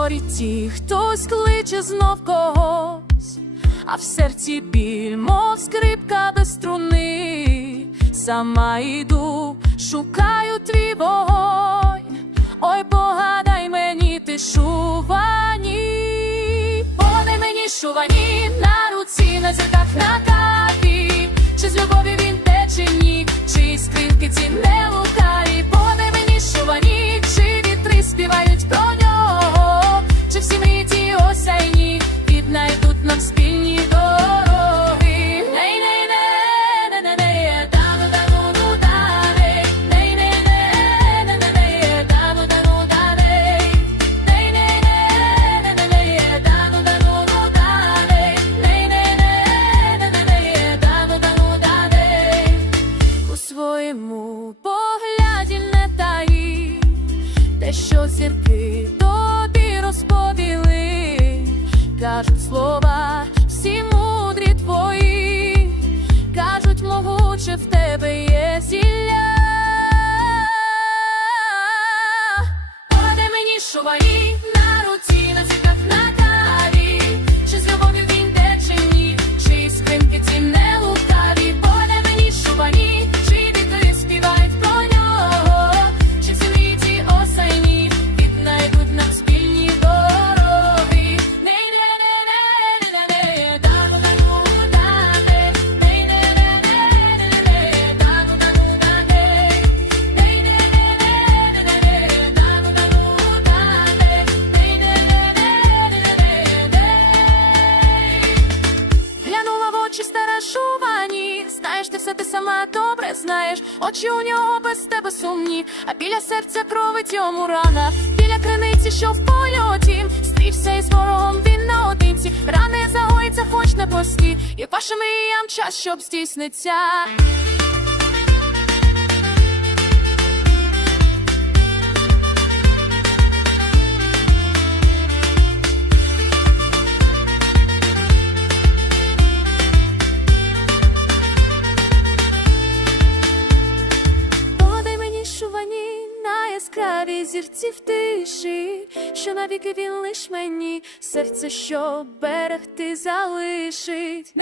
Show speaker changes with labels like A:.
A: зорі ті, хтось кличе знов когось, а в серці біль, мов скрипка без струни. Сама йду, шукаю твій вогонь. Ой, погадай мені ти шувані, подай мені шувані У своєму погляді не таї, те, що зірки тобі розповіли, кажуть слова всі мудрі твої, кажуть, могуче в тебе очі старашувані, знаєш, ти все ти сама добре знаєш. Очі у нього без тебе сумні, а біля серця кровить йому рана. Біля криниці, що в польоті, стрівся із ворогом він наодинці. Рани загоїться, хоч не пості, і вашим мріям час, щоб здійсниться. На зірці в тиші, що навіки він лиш мені, серце, що берегти залишить.